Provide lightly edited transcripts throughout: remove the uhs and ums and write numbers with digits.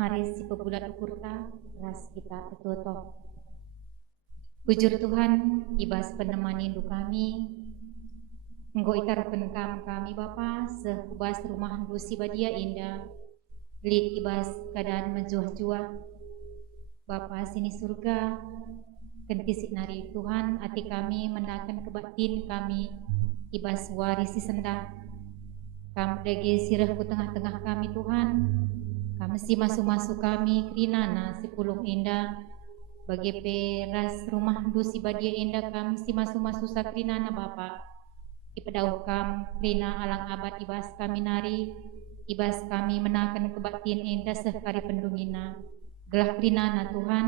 Mari si pebulat ukurta ras kita bertoto. Bujur Tuhan ibas penemani hidup kami. Engkau itarkan kami Bapa sebas rumah busi badia indah. Lid ibas keadaan menjuah-juah. Bapa sini surga. Kentisik nari Tuhan hati kami menakan kebatin kami. Ibas warisi sendah. Kami degi sirah ku tengah-tengah kami Tuhan. Kami si masuk-masuk kami krinana si pulung indah. Bagi peras rumah dusi badia indah kami si masuk-masuk sakrinana Bapa. Ipedau kam krina alang abad ibas kami nari. Ibas kami menakan kebatin indah sekari pendungina. Gelah krinana Tuhan.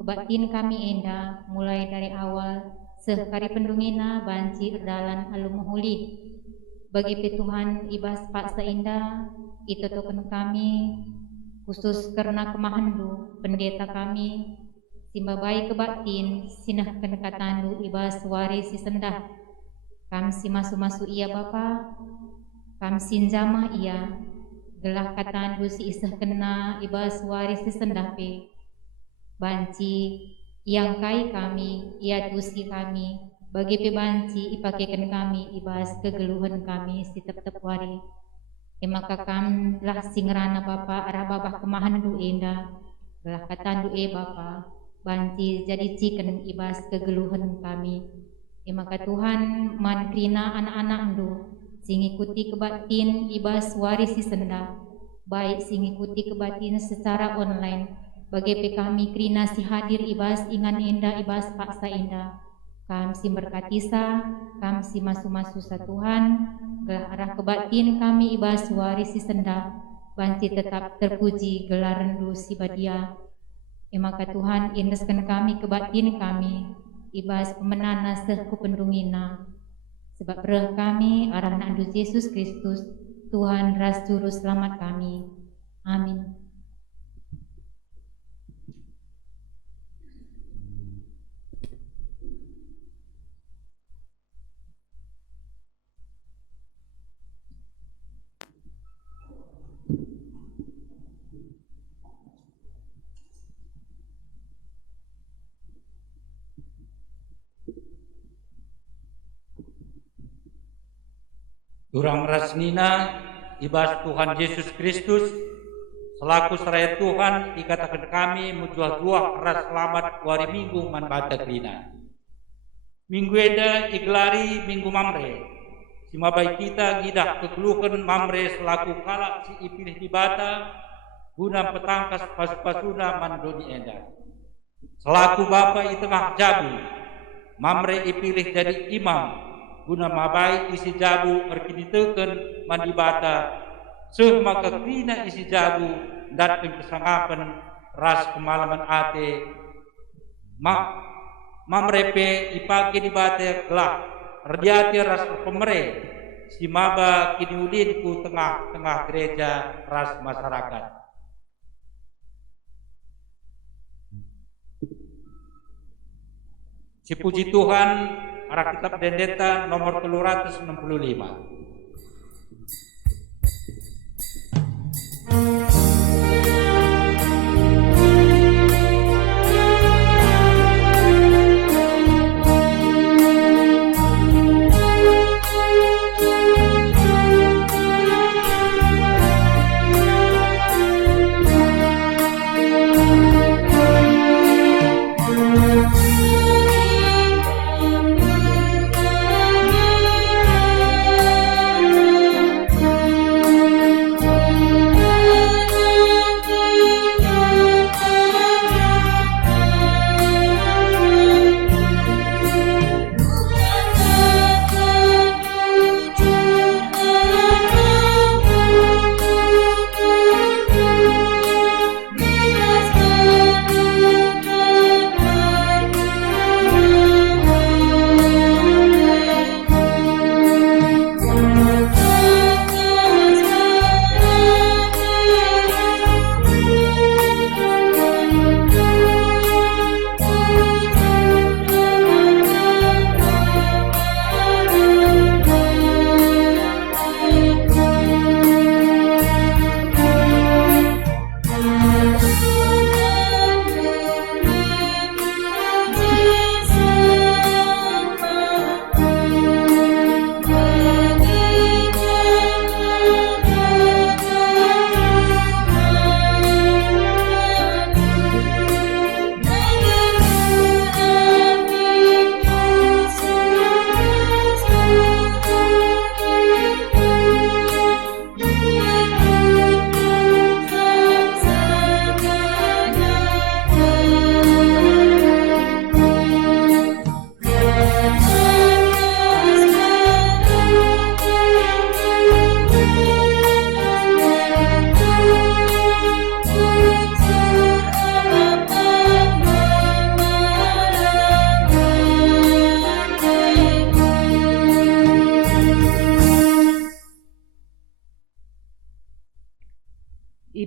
Kebatin kami indah mulai dari awal. Sekari pendungina banci erdalan alumuhuli. Bagi Tuhan ibas paksa indah. Itu token kami khusus karena kemahandu pendeta kami simbabai kebatin sinah kenekatandu ibas waris si sendah kami si masu-masu iya Bapa kami sinjamah iya gelah katandu si isah kena ibas waris si sendah pe banci yang kai kami ia tusi kami bagi pe banci ipakekan kami ibas kegeluhan kami si tetep wari. Maka kam lah singrana Bapa arah babah kemahan du enda belah katan du Bapa banci jadi ciken ibas kegeluhan kami. Maka Tuhan mankrina anak-anak du sing ikuti kebatin ibas warisi senda baik sing ikuti kebatin secara online bagi kami krina si hadir ibas ingan enda ibas paksa enda kam si berkatisa kam si masu-masu sa Tuhan gelah arah kebatin kami ibas warisi senda banci tetap terpuji gelaran du si badia. Maka Tuhan indeskan kami kebatin kami ibas pemenana sehku pendungina sebab berah kami arah nandu Yesus Kristus Tuhan ras juru selamat kami. Amin. Durang rasnina ibas Tuhan Yesus Kristus selaku seraya Tuhan dikatakan kami mujuah-juah ras selamat wari minggu man bata krina. Minggu eda iglari minggu mamre. Simabai kita gidah kekeluhan mamre selaku kalak si ipilih di bata guna petangkas pas-pasuna mandoni eda. Selaku Bapa i tengah jabu mamre ipilih jadi imam guna mabai isi jabu erkiditeken mandibata seh maka krina isi jabu datang kesangapan ras kemalaman ate mamrepe ipake di bate gelah rdiati ras pemere si maba kini ulinku tengah-tengah gereja ras masyarakat. Si puji Tuhan arah kitab Dendeta nomor 265.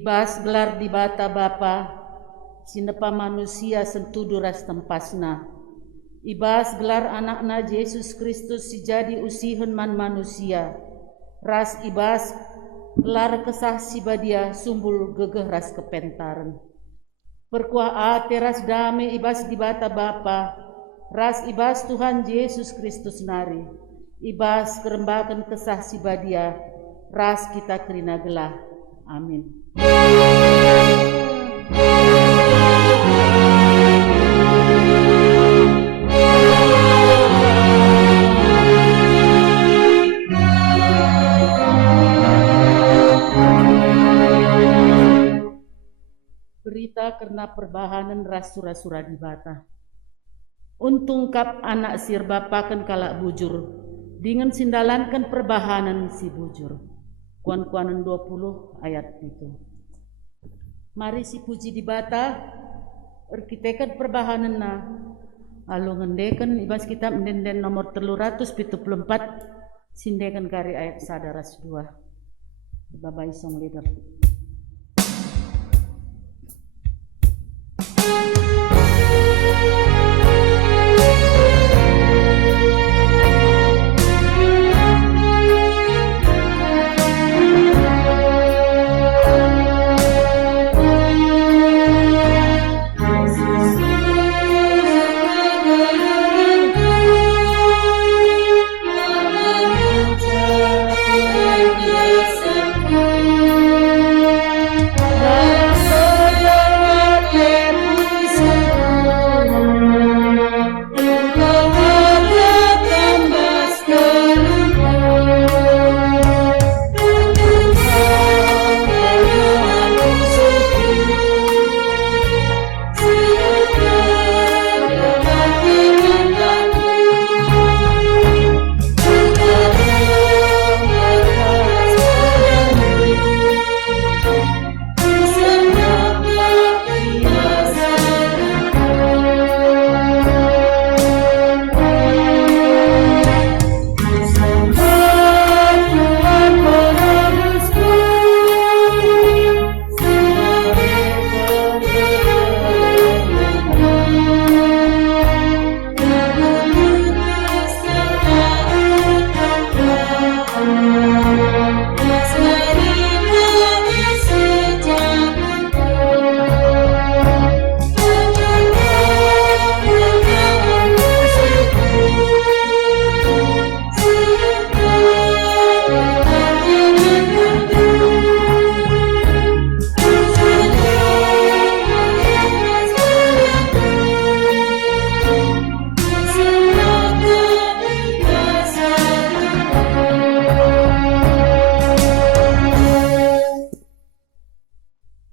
Ibas gelar di bata Bapa, sinepa manusia sentudu ras tempasna. Ibas gelar anakna Yesus Kristus si jadi usihen man manusia. Ras ibas gelar kesah si badia sumbul gegeh ras kepentaren. Perkuah ate ras dame ibas di bata Bapa, ras ibas Tuhan Yesus Kristus nari. Ibas kerembakan kesah si badia, ras kita kerina gelah. Amin. Berita karena perbahanan ras sura-sura di bata. Untungkap anak sir bapakan kalak bujur, dengan sindalankan perbahanan si bujur. Kuan-kuanan 20 ayat itu. Mari si puji di bata, arkitekan perbahanan na. Alu ngendekan ibas kita mendenden nomor 374, sindekan kari ayat sadaras 2. Bapak isong leader.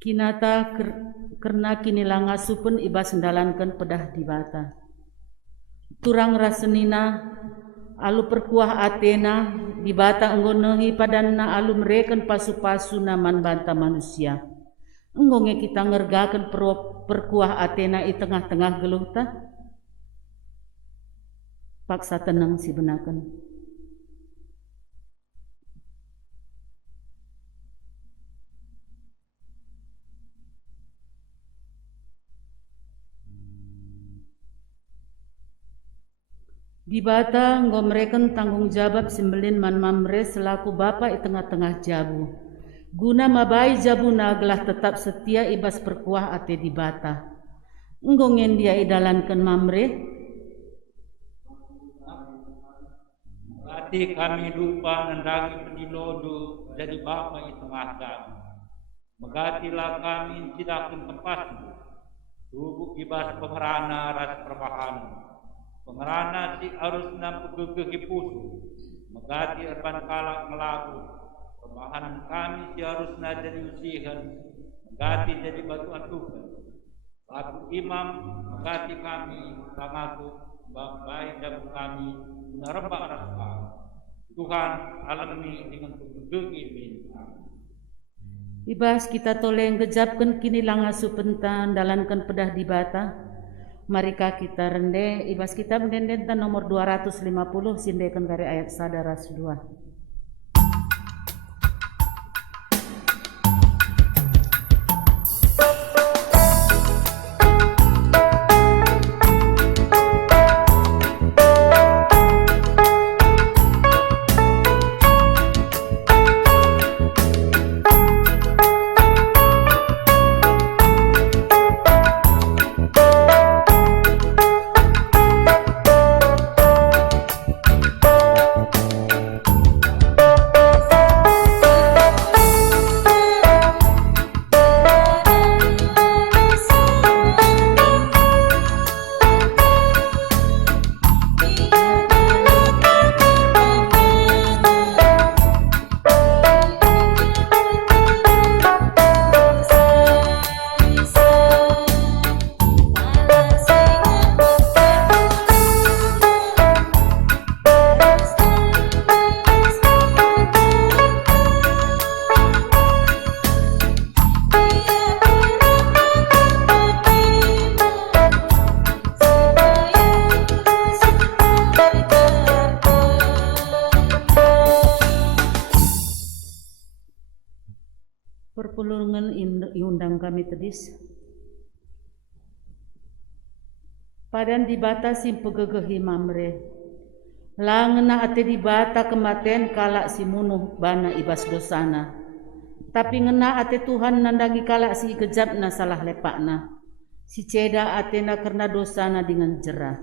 Kinata karena kini langasupen ibas sendalankan pedah di bata. Turang rasenina alu perkuah Athena di bata enggonehi padanna alu mereken pasu-pasu naman banta manusia. Enggonge kita ngergakan perkuah Athena i tengah-tengah geluh ta. Paksa tenang si benakan. Di bata nggo mereken tanggung jawab sembelin man mamre selaku bapa i tengah-tengah jabu. Guna mabai jabuna gelah tetap setia ibas perkuah ate di bata. Nggo ngendia idalankan mamre. Berarti kami lupa nendangi penilodu jadi bapa i tengah jabu. Megatilah kami tidakun tempatmu. Tubuh ibas pemerana ras perbahanan. Pengerana si arus nam pegegeh pusu, megati erban kalak melaku. Perbahanan kami si arus na jadi usihan, megati jadi batuan Tuhan. Laku imam megati kami sangaku baik dan kami merebak rasa. Tuhan alami dengan pegegeh minta. Ibas kita toleng gejapkan kini langasu pentan dalankan pedah di bata. Marika kita rende, ibas kita mendenden nomor 250 sindekan dari ayat sadaras 2. iundang kami tedis. Padan dibatasi pegegehi mamre. Langena ate dibata kematian kalak si munuh bana ibas dosana. Tapi ngena ate Tuhan nandangi kalak si kejapna salah lepakna. Si ceda atena karena dosana dengan jerah.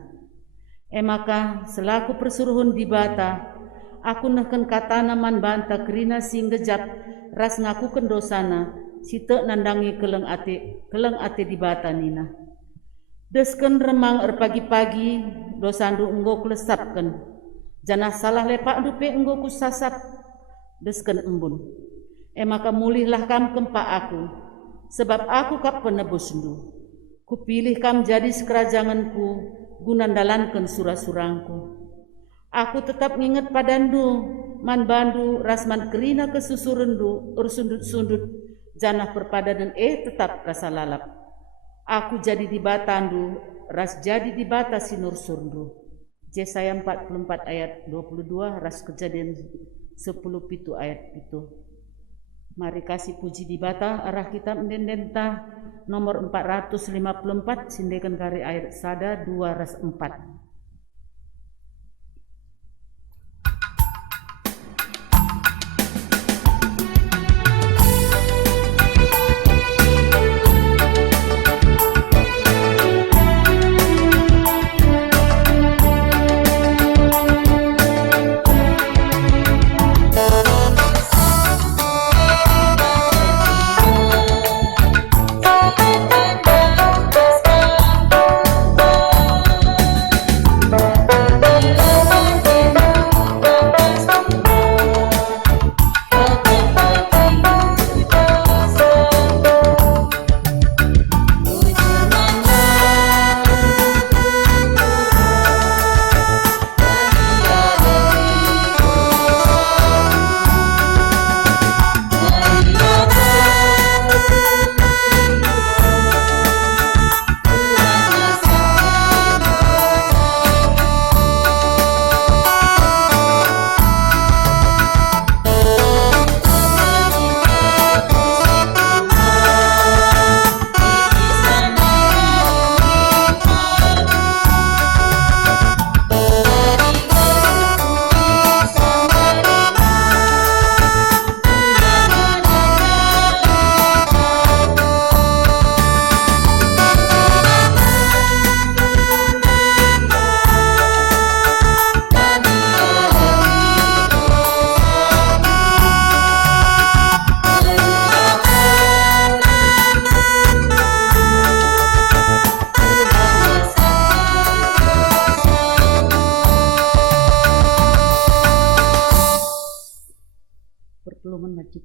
Maka selaku persuruhun dibata, aku neken katana man banta kerina sing gejap ras ngakuken dosana si te nandangi keleng ate dibata nina. Desken remang pagi-pagi dosandu enggo klesapken. Janah salah lepak dupe enggo kusasap desken embun. Maka mulihlah kam kempa aku sebab aku kap penebusndu. Kupilih kam jadi sekerajanganku guna dalankan surah-surangku. Aku tetap nginget padandu, man bandu, rasman kerina kesusurendu, ursundut-sundut, janah perpadanan tetap rasa lalap. Aku jadi dibatandu, ras jadi dibata sinur surdu. Yesaya 44 ayat 22, ras Kejadian 10 pitu ayat itu. Mari kasih puji dibata arah kitab mendendenta nomor 454 sindekan kari ayat sada 2 ras 4.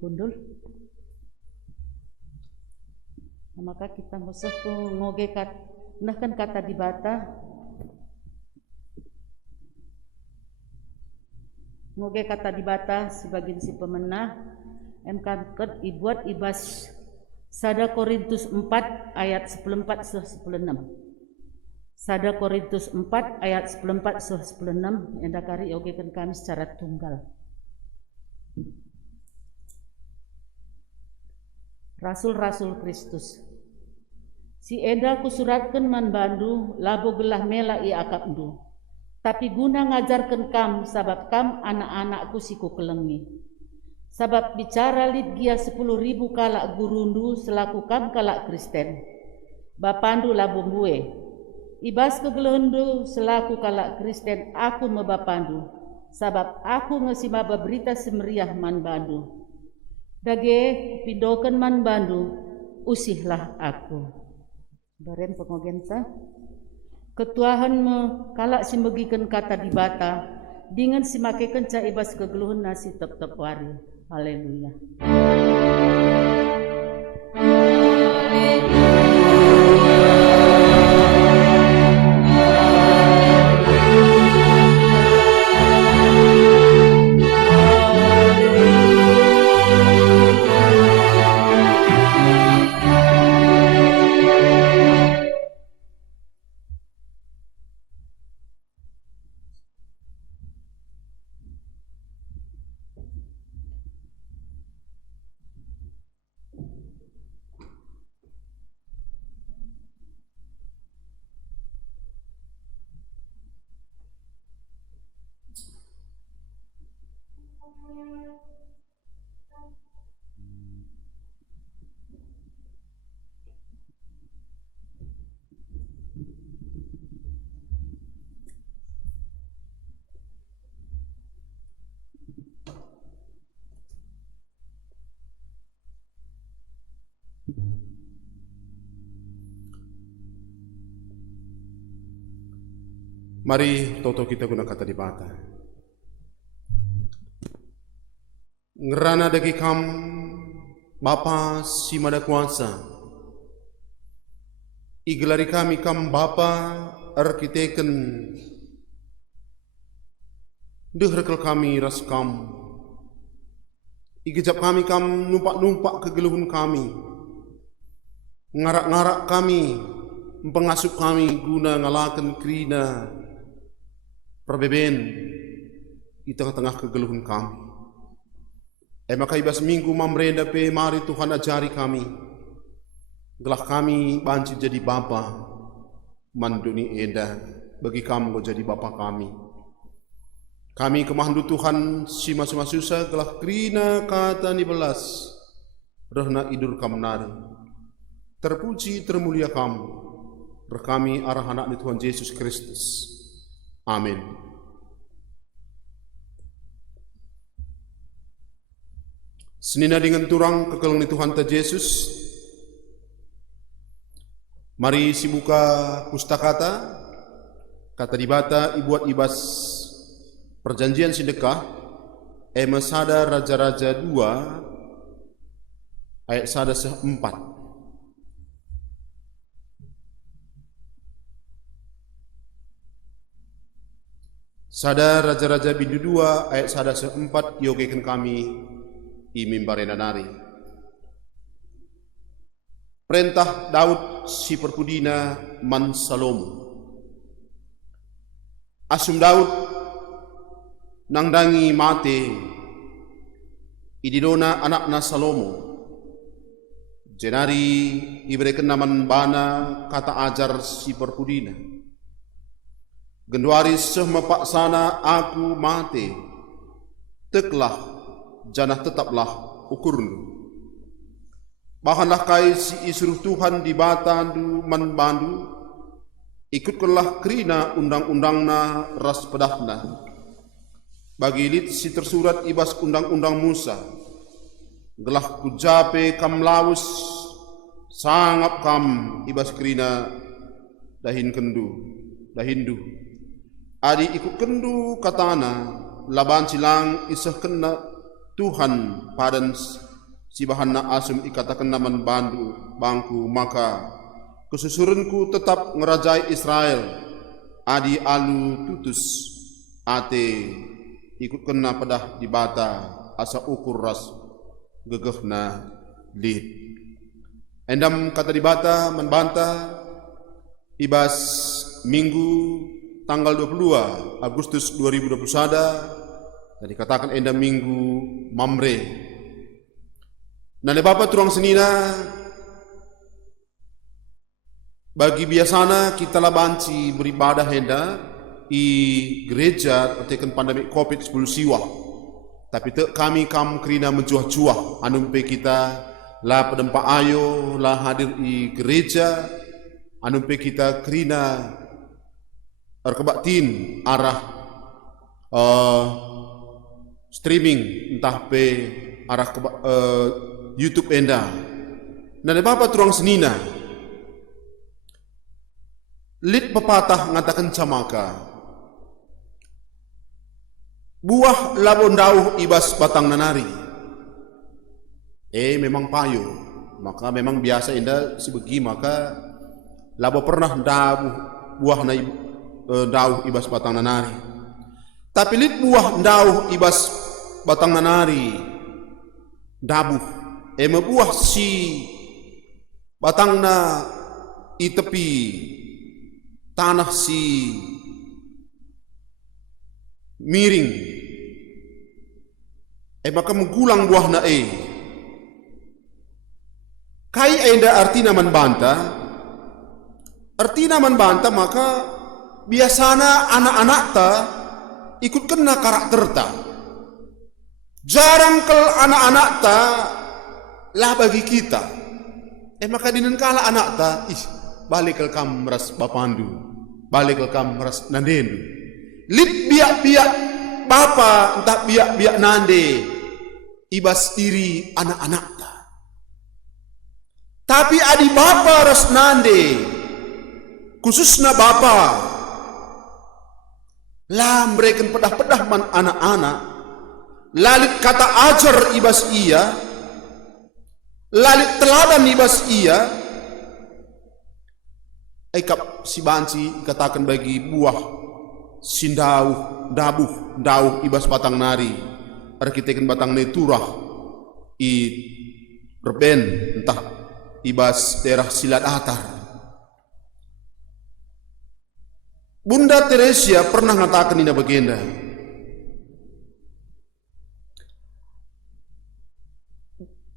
Kundul. Maka kita musuh ngoge kan kata dibata ngoge kata dibata sebagian si pemenah ket ibuat ibas sada Korintus 4 ayat 14 16. Sada Korintus 4 ayat 14 16 endakari oge kan kami secara tunggal. Rasul-rasul Kristus. Si eda kusuratkan man bandu labo gelah mela i akapdu. Tapi guna ngajarkan kam sabab kam anak-anakku siku kelengi. Sabab bicara lid gia 10.000 kalak gurundu selaku kam kalak Kristen. Bapandu labo gue. Ibas kegelendu selaku kalak Kristen aku mebapandu. Sabab aku ngesimaba berita semeriah man bandu. Dage pindokan man bandu usihlah aku. Baren pengogensa ketuahan me kalak simbagikan kata dibata dengan simakekan ca ibas kegeluhun nasi tep-tep wari. Haleluya. Mari toto kita guna kata di bata. Ngerana dagi kam Bapa si mada kuasa. Igelari kami kam Bapa arkiteken. Deherkel kami ras kam. Igejap kami kam numpak-numpak kegeluhun kami. Ngarak-ngarak kami, pengasup kami guna ngalakan krina perbeben di tengah-tengah kegeluhun kami. Maka ibas minggu mamrenda pe mari Tuhan ajari kami. Gelah kami banci jadi bapa manduni eda bagi kamu jadi bapa kami. Kami kemandu Tuhan si masuk susah gelah krina kata ni belas rehna idur kamu nari. Terpuji termulia kamu. Berkami arah anak ni Tuhan Yesus Kristus. Amin. Senina dengan turang kekelang ni Tuhan ta Yesus. Mari si buka pustakata. Kata di bata ibuat ibas perjanjian sedekah. Masada Raja-Raja 2 ayat sada 4. Sada Raja-Raja bindu 2 ayat sada 4 yogekan kami imimbarena nari. Perintah Daud si perpudina man Salomo. Asum Daud nangdangi mate ididona anakna Salomo. Jenari iberikan naman bana kata ajar si perpudina. Genduari sehmepak sana aku mate. Teklah janah tetaplah ukurnu. Bahanlah kai si isruh Tuhan di batandu manbandu. Ikutkanlah krina undang-undangna ras pedahna. Bagi lit si tersurat ibas undang-undang Musa. Gelah kujape kam lawus sangap kam ibas krina dahin dahindu. Adi ikut kendu katana laban silang isah kena Tuhan padan si bahanna asum ikatakan naman bangku maka kesusurenku tetap ngerajai Israel adi alu tutus ate ikut kena pedah di bata asa ukur ras gegehna lid. Endam kata di bata membantah ibas minggu tanggal 22 Agustus 2021 dan dikatakan endam minggu mamre. Nah Bapak turang senina bagi biasana kita labanci beribadah henda i gereja tekan pandemi COVID-19 siwa. Tapi kami kam kerina menjuah-juah anumpe kita la pedempa ayo la hadir i gereja anumpe kita kerina arkebaktin arah streaming entah pe arah YouTube enda. Nah Bapak turang senina lit pepatah ngatakan camaka buah labon dauh ibas batang nanari. Memang payo maka memang biasa enda sebegi maka labo pernah buah na dauh ibas batang nanari. Tapi lit buah dauh ibas batang nanari dabuh buah si batangna i tepi tanah si miring maka menggulang buahna kai enda artina man banta maka biasana anak-anak ta ikut kena karakter ta. Jarang kel anak-anak ta lah bagi kita. Maka dinen kala anak ta balik kel kam ras bapandu, balik kel kam ras nandendu. Lit biak-biak bapa entah biak-biak nande ibas iri anak-anak ta. Tapi adi bapa ras nande khususna bapa lah mereka pedah-pedah man anak-anak, lalit kata ajar ibas ia, lalit teladan ibas ia, ekap si banci katakan bagi buah sindau dabuh ibas batang nari, arkiteken batang neturah i berben entah ibas daerah Silat Atar. Bunda Teresia pernah mengatakan ini begenda,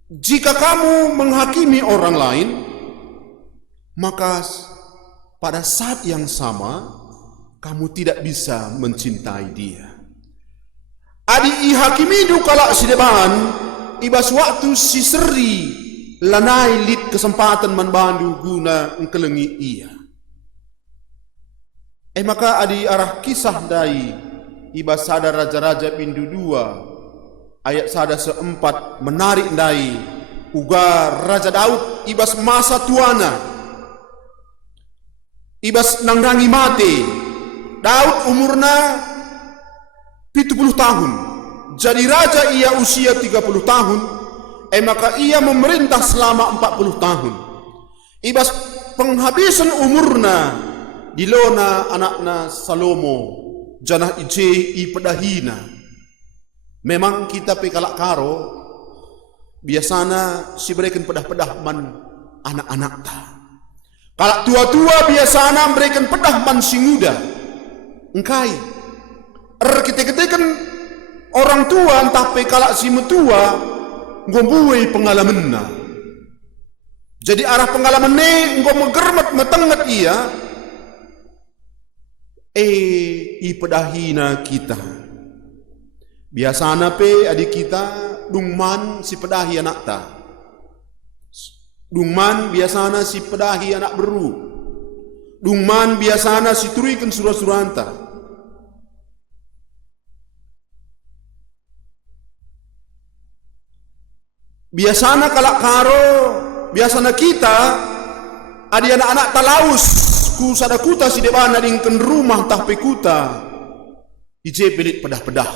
jika kamu menghakimi orang lain, maka pada saat yang sama kamu tidak bisa mencintai dia. Adi ihakimi du kalak si depan, ibas waktu si seri lanai lit kesempatan manbandu guna engkelengi ia. Maka adi arah kisah dai ibas sada raja-raja pindu 2 ayat sada 4 menarik dai uga Raja Daud ibas masa tuana ibas nangdangi mati. Daud umurna 70 tahun, jadi raja ia usia 30 tahun, maka ia memerintah selama 40 tahun. Ibas penghabisan umurna dilona anakna Salomo janah ije i pedahina. Memang kita pe kalak karo biasana si berikan pedah-pedah man anak-anak ta. Kalak tua-tua biasana berikan pedah man si muda. Engkai kita kan orang tua entah pe kalak si metua ngombuai pengalaman na. Jadi arah pengalaman ne ngom megermet metenget ia i pedahina kita. Biasana pe adik kita dungman si pedahi anak ta. Dungman biasana si pedahi anak beru. Dungman biasana si turikan surah-suranta. Biasana kalak karo, biasana kita adi anak-anak talaus ku sada kuta si debana dingken rumah tah pekuta ije pelit pedah-pedah.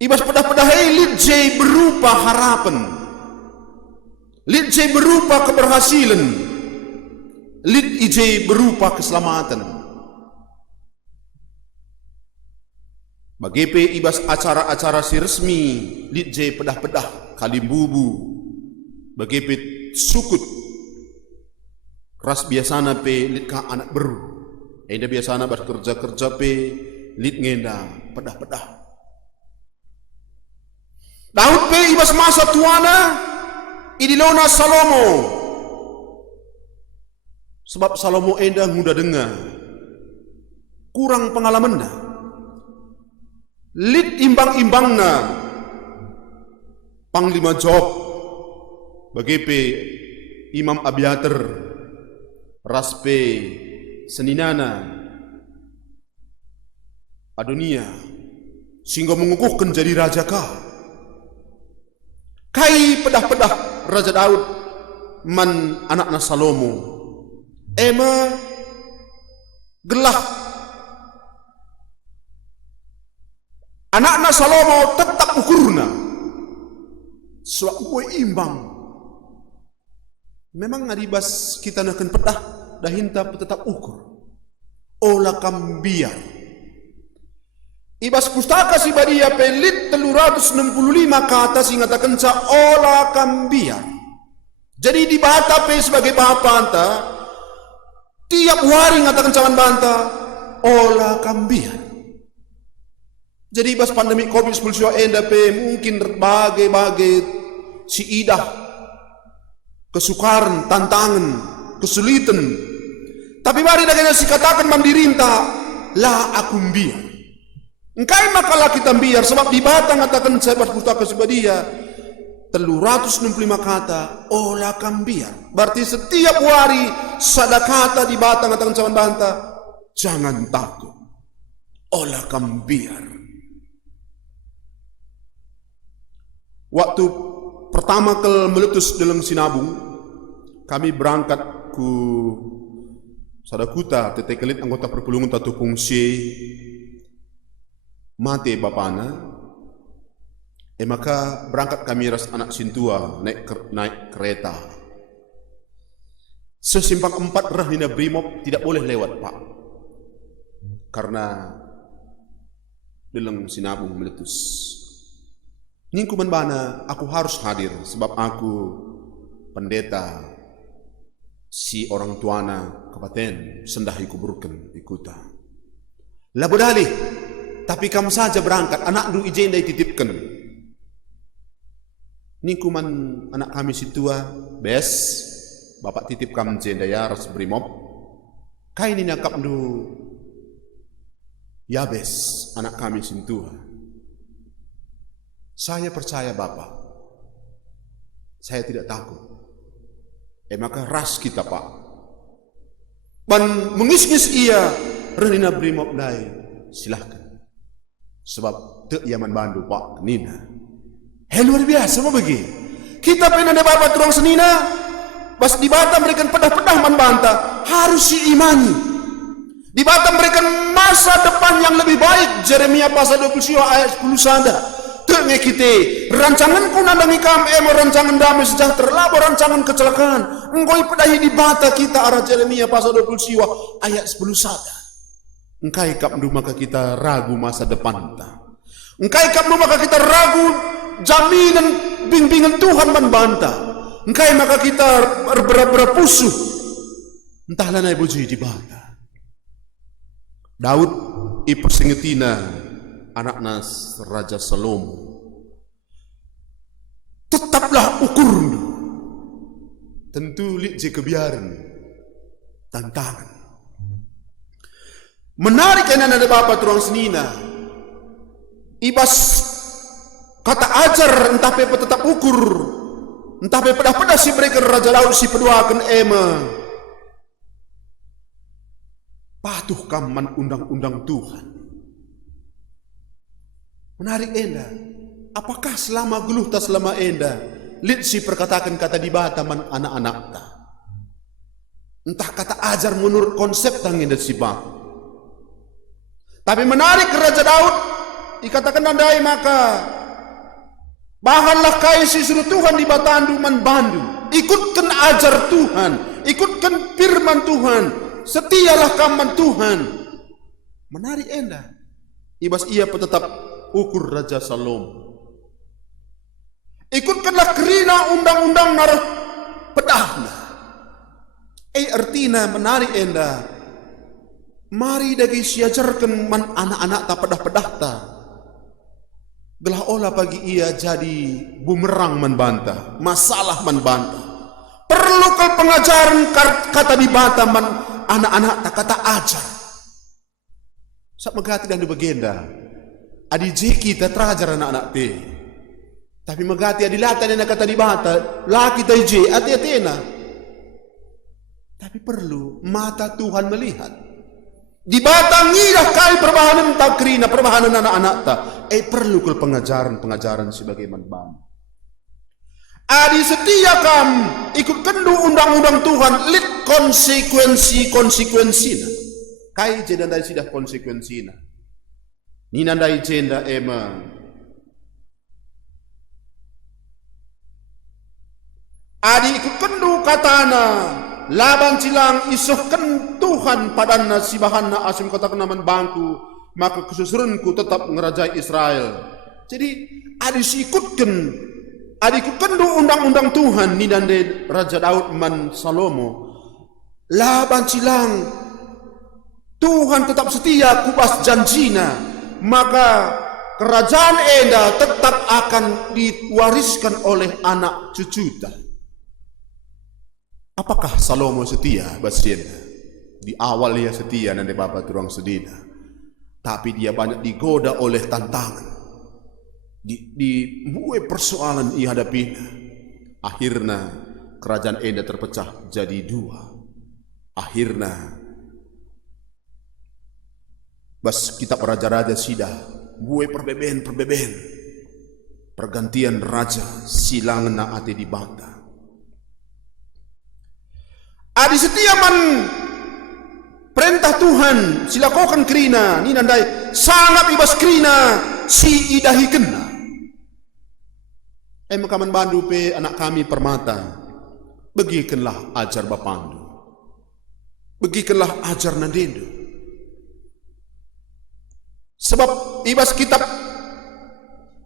Ibas pedah-pedah lit je berupa harapan, lit je berupa keberhasilan, lit ije berupa keselamatan. Bagepe ibas acara-acara si resmi lit je pedah-pedah kalimbubu. Bagepe sukut ras biasana pe lit ka anak beru. Eda biasana berkerja-kerja pe lit ngenda pedah-pedah. Daud pe ibas masa tuana idilona Salomo. Sebab Salomo enda muda dengar kurang pengalaman na. Lit imbang-imbangna Panglima Job bagepe Imam Abiatar raspe seninana Adonia sehingga mengukuhkan jadi raja ka. Kai pedah-pedah Raja Daud man anakna Salomo ema gelah anakna Salomo tetap ukurna sebab kue imbang. Memang ngadibas kita nakan pedah dahinta tetap ukur ola kambiar. Ibas pustaka si badia pelit 365 kata singatakan sa ola kambiar. Jadi di bata pe sebagai bapanta tiap hari ngatakan cawan banta ola kambiar. Jadi bas pandemi COVID-19 enda pe mungkin bagai-bagai si idah kesukaran, tantangan, kesulitan. Tapi mari daganya si katakan mandirinta la akum biar. Engkai makalah kita biar sebab di batang katakan sahabat pustaka sebadia 365 kata ola kambiar. Berarti setiap hari sada kata di batang katakan cawan banta jangan takut ola kambiar. Waktu pertama kali meletus dalam sinabung, kami berangkat ke Sadakuta tete kelit anggota perpulungan tatu kungsi mate bapana. Maka berangkat kami ras anak sintua naik kereta. Sesimpang 4 Rahina Brimob tidak boleh lewat Pak, karena deleng sinabung meletus. Ningkuman bana aku harus hadir sebab aku pendeta si orang tuana kabupaten sendah ikuburkan ikuta. Labodali, tapi kamu saja berangkat, anak du ijenda dititipkan. Ningkuman anak kami situa, bes, bapak titip kamu jenda ya ras Brimob. Kaini nakap du, ya bes, anak kami sintua. Saya percaya bapak, saya tidak takut. Maka ras kita Pak. Ban mengis-ngis ia, Rahina Brimob dai, silahkan. Sebab te Yaman Bandu Pak Nina. Luar biasa apa bagi? Kita pengen ada bapak turang senina, pas di Batam mereka pedah-pedah man banta, harus diimani. Di Batam mereka masa depan yang lebih baik. Jeremia pasal 20 ayat 10 sada. Tengah kita rancangan ku nandangi kam rancangan damai sejahtera, labo rancangan kecelakaan. Engkau pedahi di bata kita arah Jeremia pasal 20 ayat 10 sada. Engkai kapnu maka kita ragu masa depan ta. Engkai kapnu maka kita ragu jaminan bimbingan Tuhan membanta. Engkai maka kita berapusuh. Entahlah na ibu di bata. Daud ipu singetina anak nas Raja Salomo. Tetaplah ukur. Tentu lik je kebiaran tantangan. Menarik enan ada bapak turang senina. Ibas kata ajar entah pepe tetap ukur, entah pepe pedah si mereka Raja Daud si peduakan patuh kaman undang-undang Tuhan. Menarik enda, apakah selama geluh ta selama enda lid si perkatakan kata di bataman anak-anak ta, entah kata ajar menurut konsep tangin dan si bang. Tapi menarik Raja Daud dikatakan nandai maka bahanlah kaisi suruh Tuhan di batandu man bandu. Ikutkan ajar Tuhan, ikutkan firman Tuhan, setialah kaman Tuhan. Menarik enda. Ibas ia tetap ukur Raja Salomo. Ikutkanlah kerina undang-undang naruh pedahna. Artina menarik enda. Mari dagi siajarkan man anak-anak ta pedah-pedah ta. Gelah olah pagi ia jadi bumerang membantah, masalah membantah. Perlu ke pengajaran kata di bata man anak-anak tak kata ajar. Sak megati dan dibagenda. Adi jeki tak terajar anak-anak te. Tapi megati adi lata dan kata di bata, laki ta je ati-atina. Tapi perlu mata Tuhan melihat. Di batang ngidah kai perbahanan takrina, perbahanan anak-anak ta. Perlu ke pengajaran sebagai manban. Adi setia kam ikut kendu undang-undang Tuhan, lit konsekuensi-konsekuensina. Kai jenda dai sidah konsekuensina. Nina dai jenda Adi ikut kendu katana. Laban cilang isuhkan Tuhan padana si bahanna asim kota kenaman bangku, maka kesusuranku tetap ngerajai Israel. Jadi ikutkan do undang-undang Tuhan ni dande Raja Daud man Salomo. Laban cilang Tuhan tetap setia kubas janjina, maka kerajaan enda tetap akan diwariskan oleh anak cucuta. Apakah Salomo setia basienda? Di awal dia setia nanti bapak turang sedina. Tapi dia banyak digoda oleh tantangan. Di buai persoalan ia hadapinya. Akhirnya kerajaan enda terpecah jadi dua. Akhirnya bas kitab raja-raja sidah buai perbeben. Pergantian raja silang na ate dibantah. Adi setia man Perintah Tuhan silakokan kerina ni nandai sangat ibas kerina si idahi kena. Makaman bandu pe anak kami permata. Begikanlah ajar bapandu. Begikanlah ajar nandendo. Sebab ibas kitab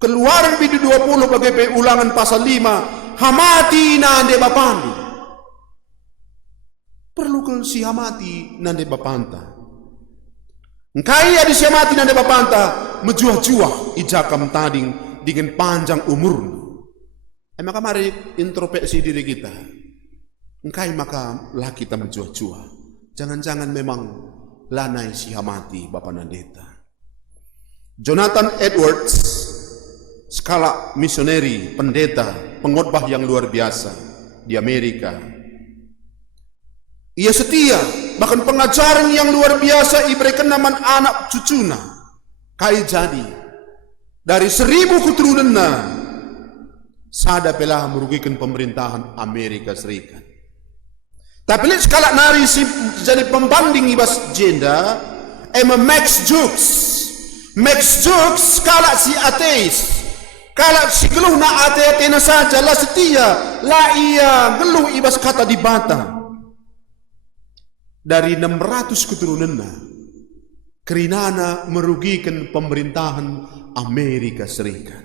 Keluaran bidu 20 bagi pe ulangan pasal 5 hamati nande bapandu. Perlu ke si hamati nande bapanta. Engkai ada si hamati nande bapanta mejuah-juah ijakam tading dengan panjang umurmu. Maka mari introspeksi diri kita. Engkai maka lah kita menjuah-juah. Jangan-jangan memang lanai si hamati bapa nandeta. Jonathan Edwards, skala misioneri, pendeta, pengkhotbah yang luar biasa di Amerika. Ia setia, bahkan pengajaran yang luar biasa diberikan nama anak cucuna. Kai jadi dari 1000 keturunannya, sada pelah merugikan pemerintahan Amerika Serikat. Tapi lihat skala nari si jadi pembanding ibas jenda, Max Jukes. Max Jukes skala si ateis. Kalau si geluh na ate-ate na saja lah setia, lah ia geluh ibas kata di bata. Dari 600 keturunannya, kerinana merugikan pemerintahan Amerika Serikat.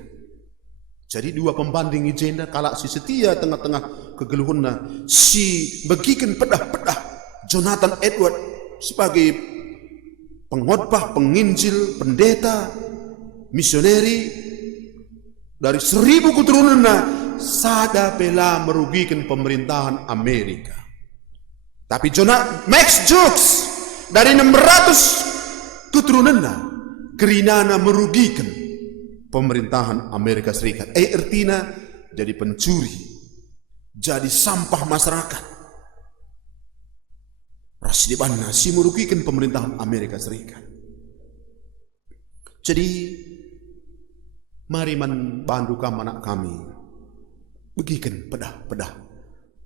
Jadi dua pembanding agenda, kalau si setia tengah-tengah kegeluhunnya, si begikan pedah-pedah Jonathan Edwards sebagai pengkhotbah, penginjil, pendeta, misioneri, dari 1000 keturunannya, sada pela merugikan pemerintahan Amerika. Tapi Max Jukes dari 600 keturunannya, kerinana merugikan pemerintahan Amerika Serikat. Artinya jadi pencuri, jadi sampah masyarakat. Rasdibanna si merugikan pemerintahan Amerika Serikat. Jadi mari bandu anak kami begikan pedah-pedah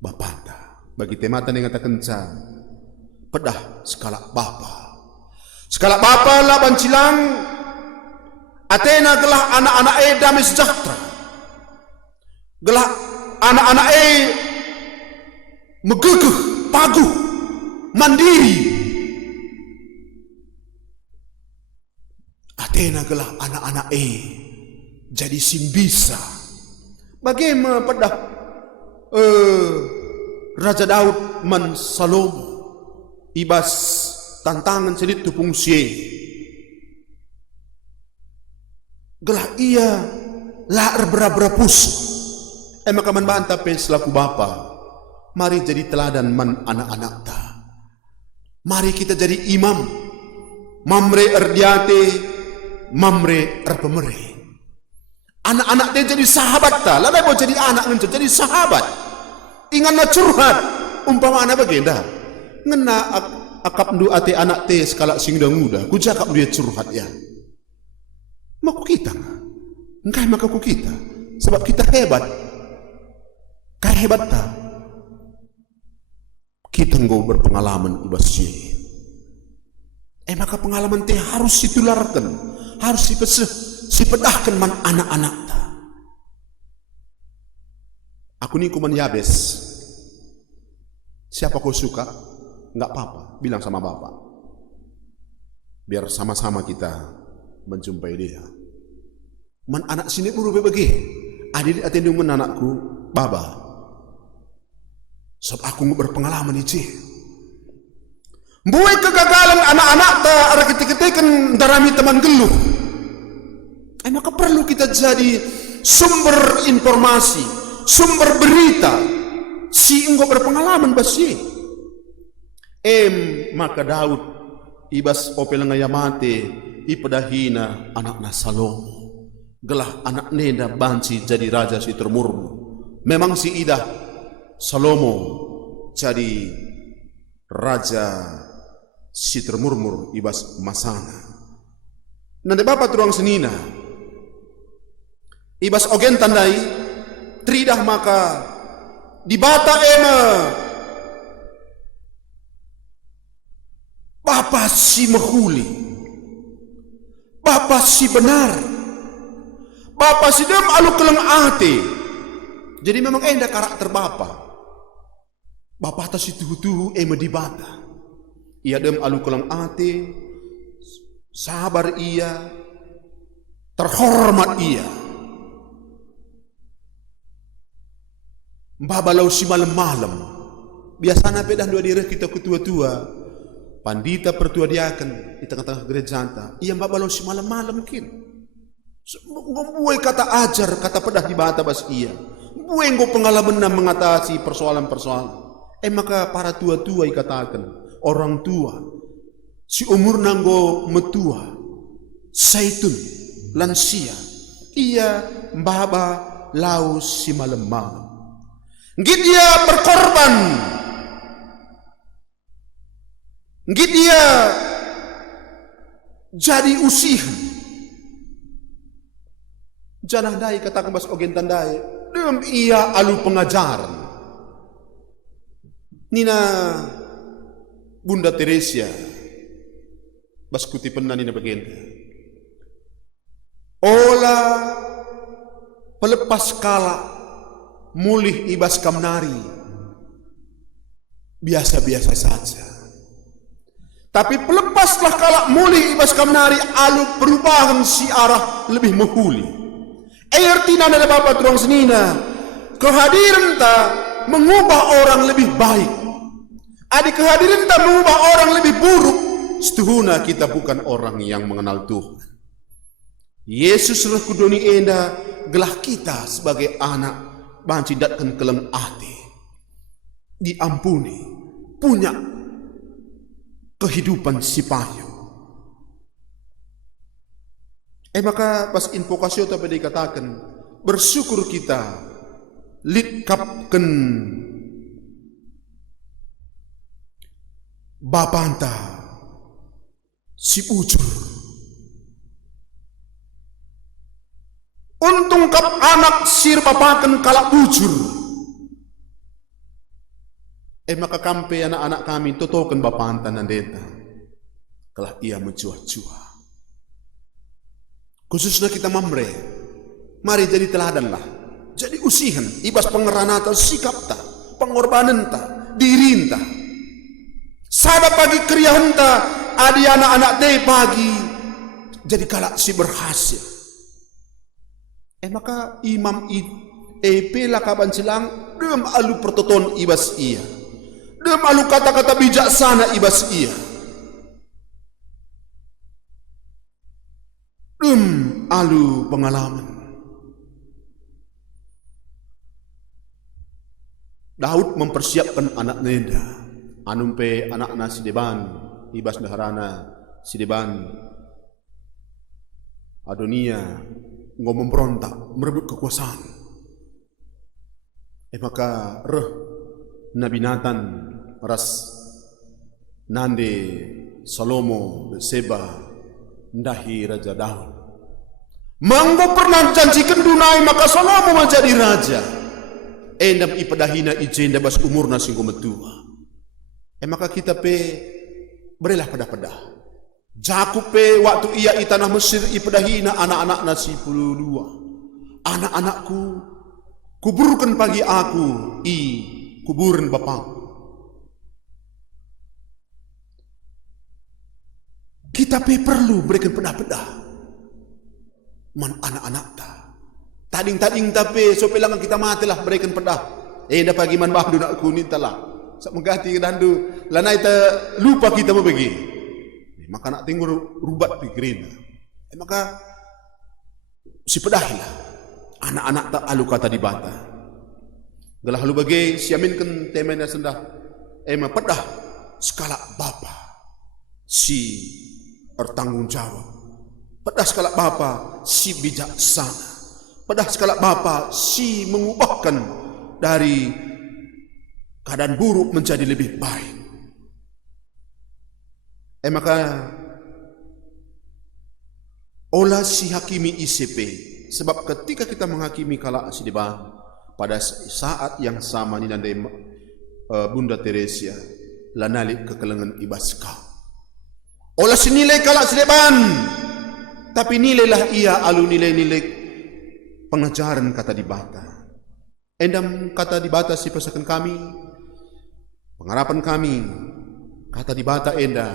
bapanda. Bagi tematan yang kata kenca pedah skala bapa. Skala bapa lah bancilang Athena gelah anak-anak damai sejahtera. Gelah anak-anak megegeh, paguh, mandiri. Athena gelah anak-anak jadi simbisa. Bagaimana pedah Raja Daud man Salomo ibas tantangan sedit tu fungsi. Gelah ia lah berapus. Maka man banta pe selaku bapa. Mari jadi teladan man anak-anak ta. Mari kita jadi imam. Mamre erdiate, mamre erpemere. Anak-anak dia jadi sahabat ta. Lah mau jadi anak ngencet jadi sahabat. Ingat na curhat, umpama anak bagenda. Ngena akap ndu ate anak te skala sing muda, ku jakap dia curhat ya. Maku kita engkai maka ku kita, sebab kita hebat. Kai hebat ta. Kita nggo berpengalaman ibasye. Maka pengalaman te harus ditularkan, harus dipedahkan man anak-anak ta. Aku ni kuman Yabes. Siapa kau suka? Enggak apa-apa, bilang sama bapak. Biar sama-sama kita menjumpai dia. Man anak sini buru bagi. Adik atendung men anakku, baba. Sebab aku berpengalaman ini. Buai kegagalan anak-anak ta ada ketik-ketikan darami teman geluh. Maka perlu kita jadi sumber informasi, sumber berita, si engkau berpengalaman basi. Maka Daud ibas opel ngayamate ipedahina anak Salomo. Gelah anak nenda banci jadi raja si termurmu. Memang si idah Salomo jadi raja si termurmur ibas masana. Nanti bapak turuang senina ibas ogen tandai tridah maka di bata ema Bapa si mahuli, Bapa si benar, Bapa si dem alu kelang ate. Jadi memang enda karakter Bapa. Bapa ta si tuhu-tuhu medibata. Ia dem alu kelang ate, sabar ia, terhormat ia. Babalau si malam-malam. Biasanya pedah dua diri kita ketua-tua. Pandita pertua diakan di tengah-tengah gereja anta. Ia babalau si malam-malam kin. Membuai kata ajar, kata pedah di bata bas ia. Membuai ngo pengalaman mengatasi persoalan-persoalan. Maka para tua-tua ikatakan, orang tua, si umur nanggo metua, saitun, lansia, ia mbaba lau si malam-malam. Ngit dia berkorban, ngit dia jadi usihan. Janah dai katakan bas ogen tandai, dem ia alu pengajaran. Nina Bunda Teresia bas kutipan nina bagenda. Ola pelepas kala mulih ibas kamnari biasa-biasa saja. Tapi pelepaslah kala mulih ibas kamnari alu perubahan si arah lebih menghuli. Artinya adalah Bapak Tuang Senina, kehadiran ta mengubah orang lebih baik. Adik kehadiran ta mengubah orang lebih buruk. Setuhuna kita bukan orang yang mengenal Tuhan. Yesus roh kudoni enda gelah kita sebagai anak banci datkan keleng ati, diampuni, punya kehidupan si payu. Maka pas invokasio tapi dikatakan bersyukur kita litkapken bapanta si ujur. Untung kap anak sir papaken kalak bujur. Maka kampe anak-anak kami totoken bapantan nandeta. Kalah ia mencuah-cuah. Khususnya kita mamre. Mari jadi teladanlah. Jadi usihan. Ibas pengeranatan sikapta. Pengorbananta. Dirinta. Sada pagi kriahanta. Adi anak-anak deh pagi. Jadi kalak si berhasil. Maka imam pela kaban silang dem alu pertoton ibas ia. Dem alu kata-kata bijaksana ibas ia. Dem alu pengalaman. Daud mempersiapkan anak neda. Anumpe anak-anak Sideban ibas daharana Sideban Adonia ngomong memberontak, merebut kekuasaan. Maka Nabi Nathan ras nande Salomo Seba ndahi Raja Daud. Manggo pernah janjikan dunai maka Salomo menjadi raja. Endam ipedahina ijenda bas umurna singgo metua. Maka kita berilah pedah-pedah. Jakupe waktu ia di tanah Mesir ipedahina anak-anak nasi 12. Anak-anakku kuburkan pagi aku kuburan bapakku. Kita perlu berikan pedah-pedah. Man anak-anak ta. Tading-tading tapi so pelangan kita matilah berikan pedah. Dah pagi man bahdu nak kuning telah. Sak mengganti dandu lanai ta lupa kita mau pergi. Maka nak tinggal rubat pikirin. Maka si pedahilah anak-anak tak alu kata di bata. Galah halu bagi siaminkan temanya sendah. Pedah skala bapa si bertanggung jawab. Pedah skala bapa si bijaksana. Pedah skala bapa si mengubahkan dari keadaan buruk menjadi lebih baik. Maka olah si hakimi ICP. Sebab ketika kita menghakimi kalak Sideban, pada saat yang sama ni nandai Bunda Teresia lanalik kekelengan ibaska. Olah sinilai kalak sedepan, tapi nilailah ia alu nilai-nilai pengajaran kata dibata. Endam kata dibata si pasakan kami, pengharapan kami, kata dibata enda,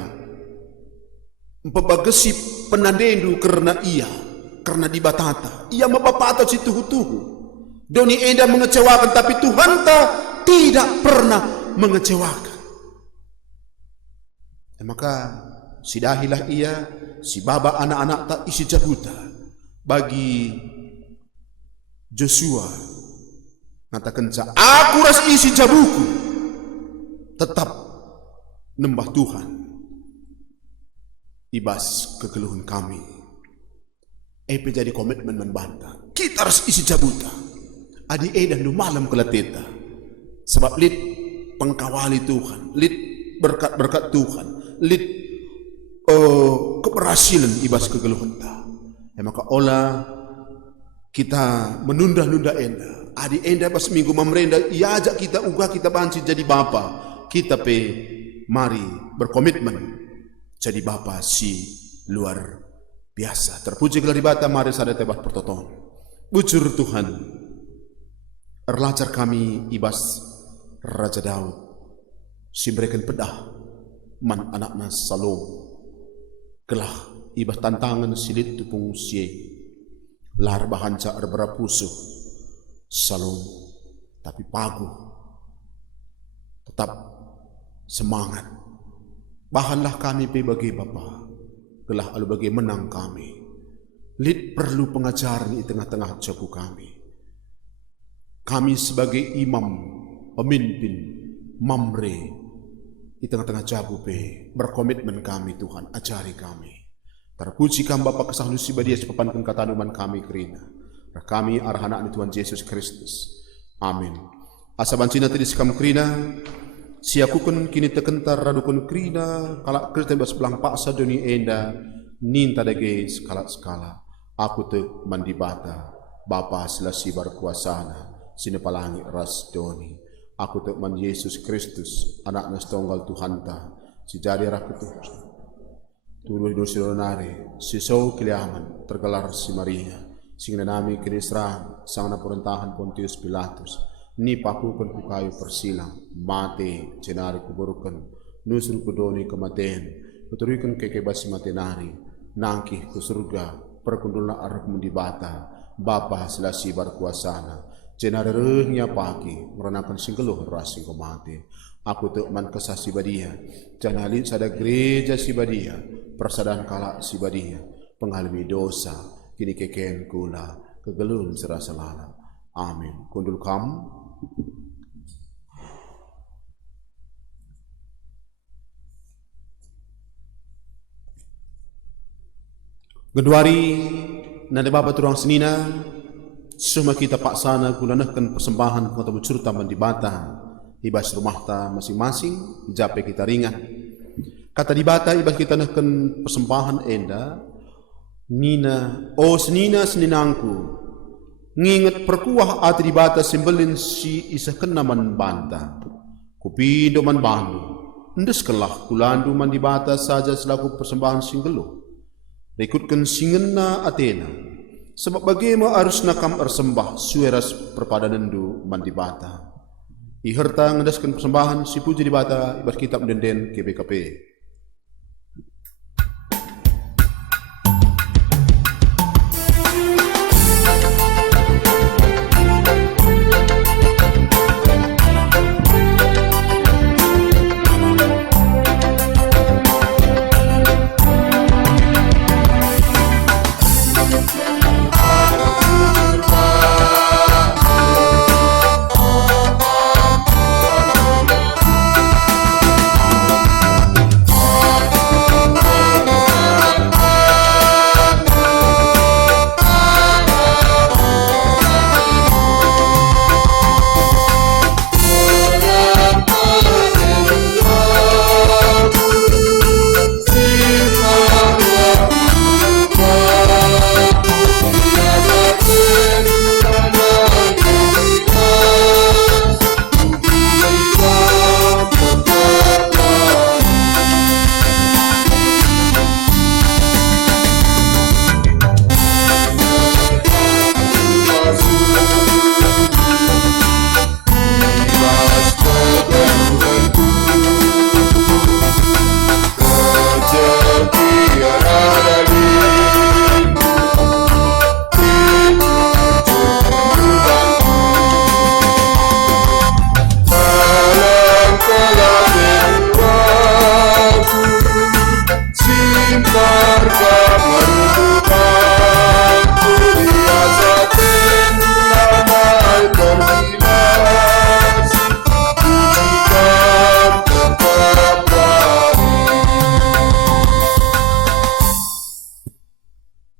membagasi penandendu karena dibatata, ia mabapata si tuhu-tuhu. Doni enda mengecewakan, tapi Tuhan tidak pernah mengecewakan. Maka sidahilah ia, si baba anak-anak tak isi jabuta bagi Joshua. Katakan aku ras isi jabuku, tetap nembah Tuhan. Ibas kegeluhan kami. Epe jadi komitmen membantah. Kita harus isi jabuta. Adi edan du malam kelateta. Sebab lid pengkawali Tuhan, lid berkat-berkat Tuhan, lid keberhasilan ibas kegeluhan ta. Maka olah kita menunda-nunda enda. Adi enda pas minggu memerenda, ia ajak kita uga kita banci jadi bapa. Kita mari berkomitmen jadi bapa si luar biasa. Terpuji gelar ibata, mari sada tebah pertoton. Bujur Tuhan, erlajar kami ibas Raja Daud, si berikan pedah man anakna Salom, gelah ibas tantangan silit tupung sie, lar bahanca erberapusuh Salom, tapi pagu, tetap semangat. Bahanlah kami bagi Bapa, gelah alu bagi menang kami. Lid perlu pengajaran di tengah-tengah jago kami. Kami sebagai imam, pemimpin, mamre di tengah-tengah jago berkomitmen kami Tuhan, ajari kami. Terpuji kami Bapa kesahlusi badia sepapankan kata numan kami kerina. Kami arah anak Tuhan Yesus Kristus. Amin. Asaban cina tadi sekam kerina, siakukun kini tekentar radukun kerina, kalak kereta bas belang paksa doni enda, ninta dage skala-skala. Aku te mandibata, Bapa selasi berkuasana, sinepalangi ras doni. Aku te man Yesus Kristus, anak nastonggal Tuhan ta, si jadi rakutu. Tuluh dosi donare, si sau kiliaman, tergelar si Maria. Sehingga nami kini serang sang pemerintahan Pontius Pilatus ni pakukan ku kayu persilang mate cenari kuburukan nusru kudoni kematian kuturikan kekebasi matenari nangkih ke surga perkundulna arah mendibata Bapa selasi berkuasana cenari rehnya pagi merenakan singgeluh rasi kemati aku tekman kesah si badia janalin sada gereja si badia persadaan kalak si badia penghalimi dosa kini keken kula kegelun serasa lala. Amin. Kundul kam. Geduari nade Bapa turang senina semua kita paksana gunakan persembahan atau curta mendibata ibas rumah ta masing-masing jape kita ringan. Kata dibata ibas kita nakan persembahan enda Nina, senina seninangku, nginget perkuah ati dibata sembelin si isa kena man banta, kupindo man bandu, ndes kelah kulandu man dibata saja selaku persembahan singgelu, rekutkan singena Athena, sebab bagaimana harus nakam ersembah sueras perpadanendu man dibata, iherta ngedaskan persembahan si puji dibata ibar kitab denden KBKP.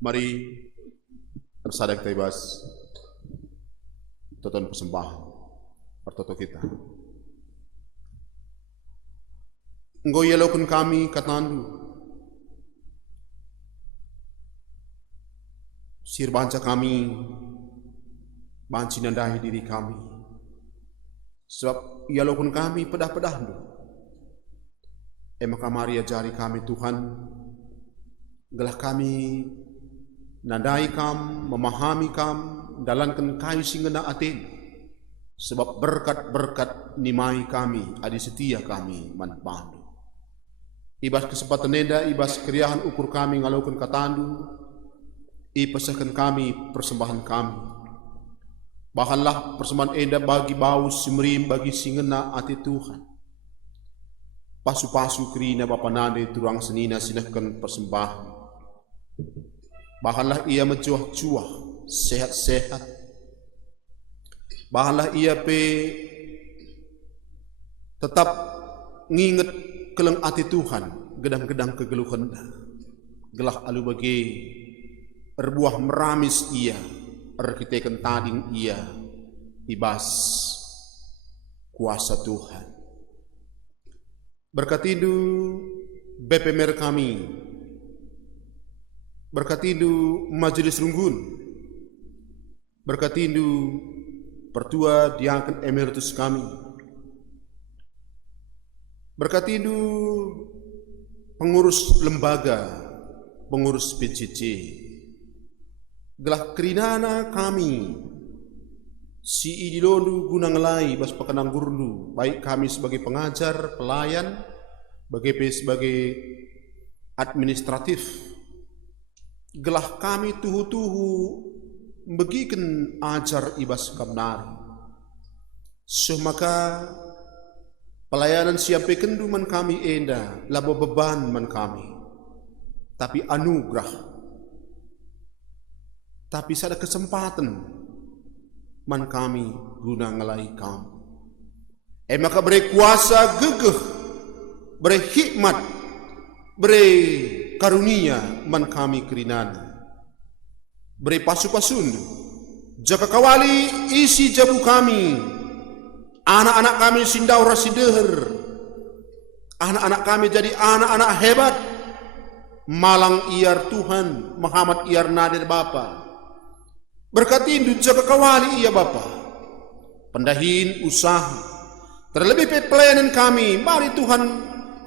Mari bersada kita ibas toton persembahan pertoto kita. Engkau yelokun kami katandu, sir banca kami, banci nandahi diri kami. Sebab yelokun kami pedah-pedah du. Maka mari ajari kami Tuhan, gelah kami nandai kam, memahami kam, dalankan kayu singena aten. Sebab berkat-berkat nimai kami, adi setia kami manbandu. Ibas kesempatan nenda, ibas keriahan ukur kami ngalaukun katandu, ipasahkan kami persembahan kami. Bahanlah persembahan enda bagi bau simrim bagi singena ati Tuhan. Pasu-pasu kerina bapa nade turang senina sinahkan persembahan. Bahanlah ia mencuah-cuah, sehat-sehat. Bahanlah ia tetap nginget keleng ati Tuhan, gedang-gedang kegeluhan. Gelah alu bagi erbuah meramis ia, erkitekan tading ia, ibas kuasa Tuhan. Berkatidu BPMR kami, berkatidu majelis runggun, berkatidu pertua diangkat emeritus kami, berkatidu pengurus lembaga, pengurus PCC, gelah kerinana kami, si idilondu guna ngelai bas pekenang gurlu, baik kami sebagai pengajar, pelayan, sebagai administratif, gelah kami tuhu-tuhu begiken ajar ibas kamnari. So maka pelayanan siapa kendu man kami enda, labo beban man kami, tapi anugerah, tapi sada kesempatan man kami guna ngelai kamu. Maka beri kuasa gegeh, beri hikmat, beri karunia man kami kerinana. Beri pasu-pasun, jaka kawali isi jabu kami, anak-anak kami sindau rasideher, anak-anak kami jadi anak-anak hebat, malang iar Tuhan, Muhammad iar nadir Bapa. Berkatindu jaga kawali iya Bapa, pendahin usaha, terlebih pelayanan kami, mari Tuhan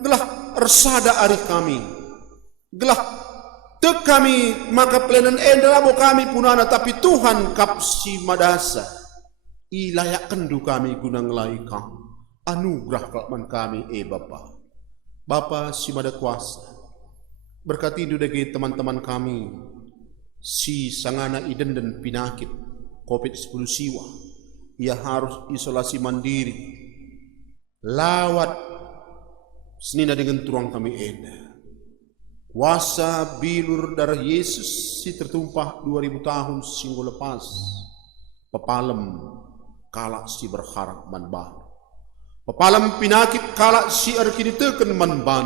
gelah resada arif kami, gelah tek kami maka pelayanan endelabo kami punana, tapi Tuhan kapsi madasa, ilayak kendu kami guna ngelai kami, anugerah kelakman kami Bapa, Bapa si mada kuasa, berkatindu dagi teman-teman kami, si sangana iden dan penyakit COVID-10 siwa, ia harus isolasi mandiri, lawat senina dengan turang kami enda. Kuasa bilur darah Yesus si tertumpah 2000 tahun singgo lepas, pepalem kalak si berharap manban, pepalem penyakit kalak si erkini teken manban,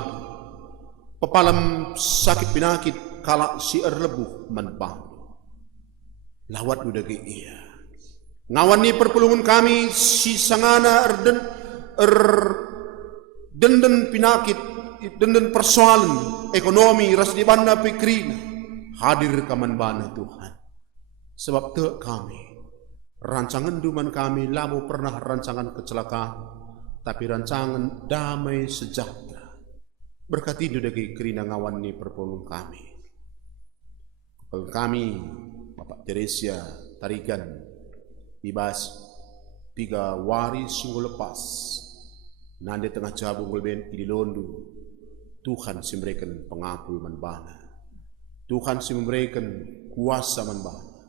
pepalem sakit penyakit kalak si erlebuh manban. Lawat udagi ia ngawani perpulungan kami si sangana denden penyakit, denden persoalan ekonomi ras di banda pikrina, hadir kaman bana Tuhan. Sebab te kami rancangan duman kami lamo pernah rancangan kecelakaan, tapi rancangan damai sejahtera. Berkati dudagi kerina ngawani perpulung kami. Kami Bapak Teresia Tarigan ibas 3 waris singgo lepas, nande tengah jabu ngulben idilondu. Tuhan si memberikan pengapul manbana, Tuhan si memberikan kuasa manbana,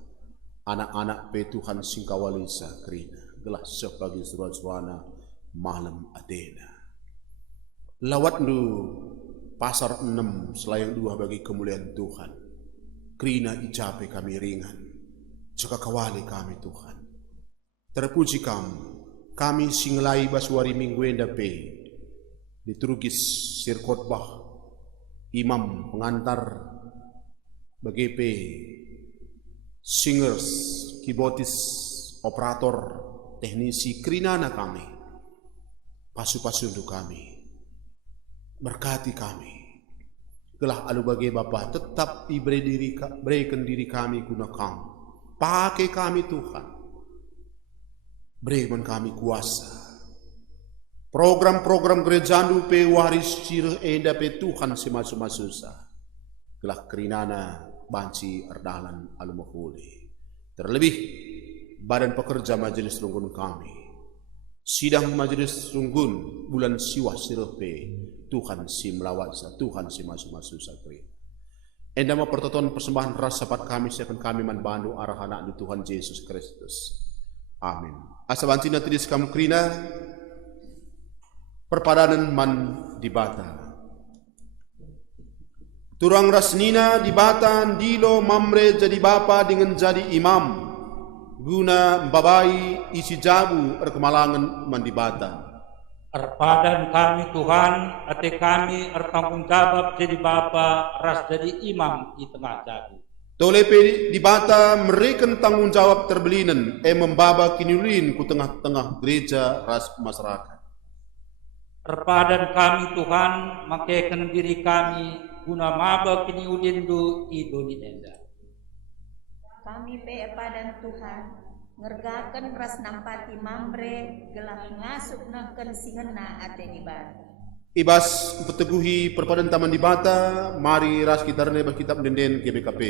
anak-anak pe Tuhan singkawalisa kerina, gelah sebagai surat-suana malam adena. Lawat nu pasar 6 selayang 2 bagi kemuliaan Tuhan, kerina icape kami ringan, jika kawali kami Tuhan. Terpuji kami singlai baswari minggu enda pe, liturgis sir khotbah, imam pengantar BGP, singers, keyboardis, operator, teknisi, kerinana kami, pasu-pasu untuk kami, berkati kami. Gelah alu bagai Bapa tetap berikan diri kami guna kamu. Pakai kami Tuhan. Berikan kami kuasa. Program-program gereja pe waris cireh enda pe Tuhan semasa-masa. Gelah kerinana banci erdalan alu mahuli. Terlebih badan pekerja majelis runggun kami. Sidang majelis runggun bulan siwah cireh pe Tuhan si melawatsa, Tuhan si masu-masu sakri. Endama pertoton persembahan ras sapat kami siapkan kami man bandu arah anak di Tuhan Yesus Kristus. Amin. Asa bantina tidis kamu krina perpadanan man di bata. Turang rasnina di bata dilo mamre jadi bapa dengan jadi imam. Guna babai isi jabu erkemalangan man di bata. Erpadan kami Tuhan, ate kami ertanggung jawab jadi bapa, ras jadi imam di tengah jagu. Tolepe di bata mereka tanggung jawab terbelinan, membaba kinulin ku tengah-tengah gereja ras masyarakat. Erpadan kami Tuhan, makaikan diri kami guna maba kini udindu i doni enda. Kami pe padan Tuhan ngergakan ras nampati mamre gelah ngasuk nahkan singena ate di bata. Ibas peteguhi perpadan taman di bata, mari ras kita rene kitab denden GBKP.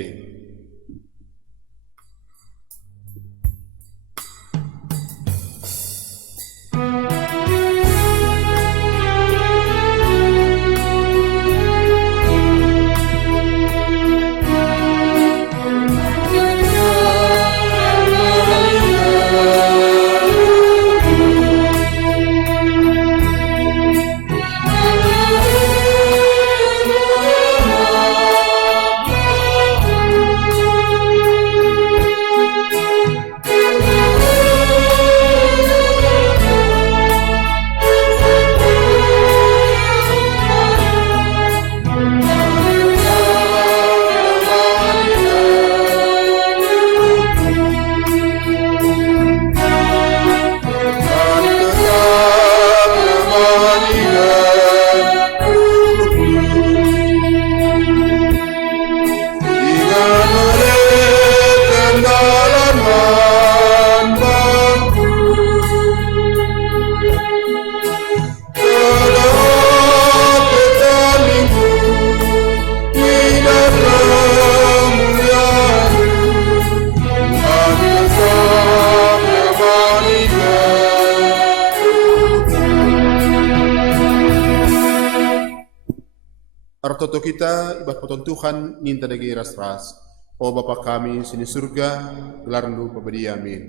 Artoto kita ibadah potong Tuhan ninta dagi ras-ras. O Bapa kami sini surga, gelarnu pabadi amin.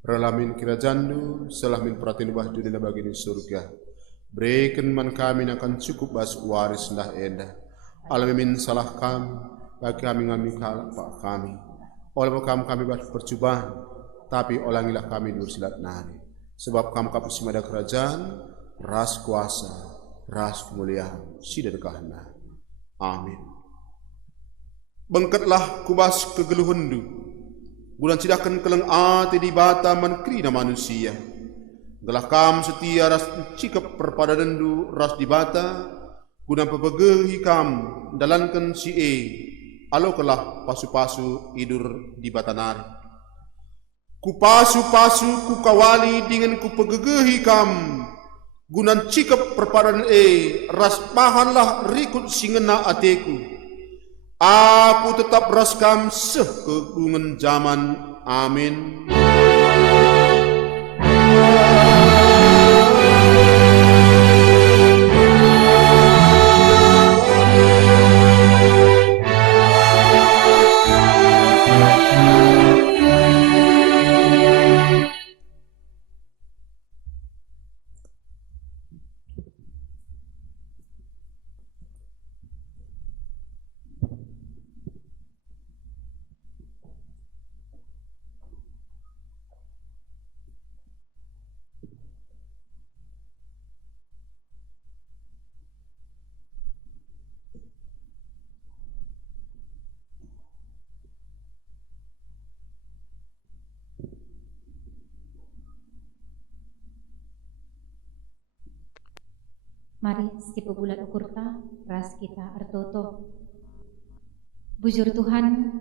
Relamin kirajandu, selamin pratin bah dunia bagi ni surga. Berikan man kami akan cukup bas waris dah enda. Alamin salah kami, bagi kami ngami kalak pak kami. Oleh kami bah percobaan, tapi olangilah kami dursilat nari. Sebab kami kapus mada kerajaan, ras kuasa, ras kemuliaan, sida dekahna. Amin. Bengkatlah kubas kegeluhundu, bulan sidakan keleng ati di bata man krina manusia. Gelah kam setia ras cikap perpadadandu ras di bata, guna pepegehi kam dalankan si alokelah pasu-pasu idur di batanari. Ku pasu-pasu ku kawali dengan ku pegegehi kam, gunan cikap perpadanan ras pahanlah rikut singena ateku. Aku tetap raskam kegungan zaman. Amin. Mari si pebulat ukurta ras kita ertoto. Bujur Tuhan,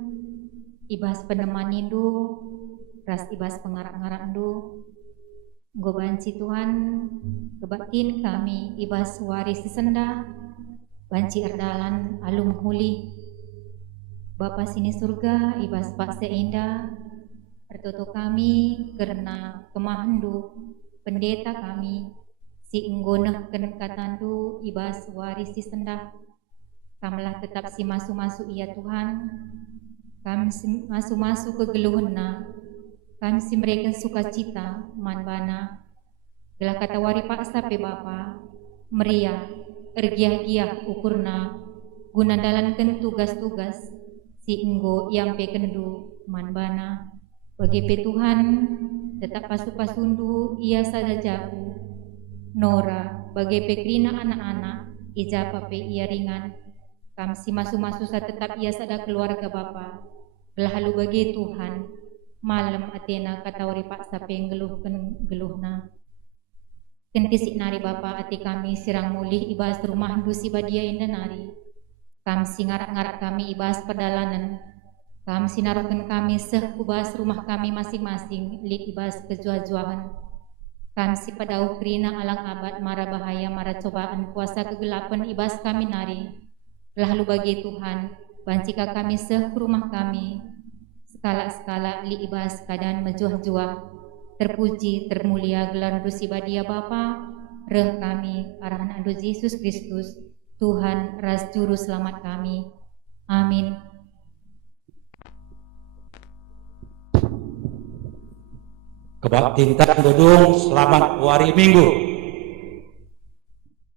ibas penemanindu, ras ibas pengarak-ngarandu. Gobanci Tuhan, kebatin kami ibas waris senda, banci erdalan alum huli. Bapa sini surga, ibas pak seindah, ertoto kami karena kemahandu, pendeta kami, si inggonah katandu ibas waris senda. Kamlah tetap si masu-masu iya Tuhan, kami si masu-masu kegeluhna, kami si mereka sukacita manbana, gelah kata wari paksa pe Bapa, meriah, ergiah-giah ukurna, guna dalankan tugas-tugas, si inggo yang pe kendu manbana, bagi pe Tuhan, tetap pasu-pasundu ia sada jabu, Nora, bagi pe krina anak-anak, ijapa pe ia ringan, kami si masu-masu sa tetap ia sada keluarga Bapa, belah halu bagi Tuhan, malam atena katawari paksa geluhna. Ken kisik nari Bapa ati kami sirang mulih ibas rumah dusi badia indah nari. Kami si ngarak-ngarak kami ibas pedalanan. Kami si naruhkan kami seh kubas rumah kami masing-masing li ibas kejuah-juahan. Kami si padau krina alang abad mara bahaya mara cobaan puasa kegelapan ibas kami nari. Lalu bagi Tuhan, bancika kami seh rumah kami, skala-skala li ibas keadaan mejuah-juah, terpuji, termulia gelar dusi badia Bapa, reh kami, arahan adu Yesus Kristus, Tuhan ras juru selamat kami. Amin. Kebaktian Godung, selamat hari Minggu.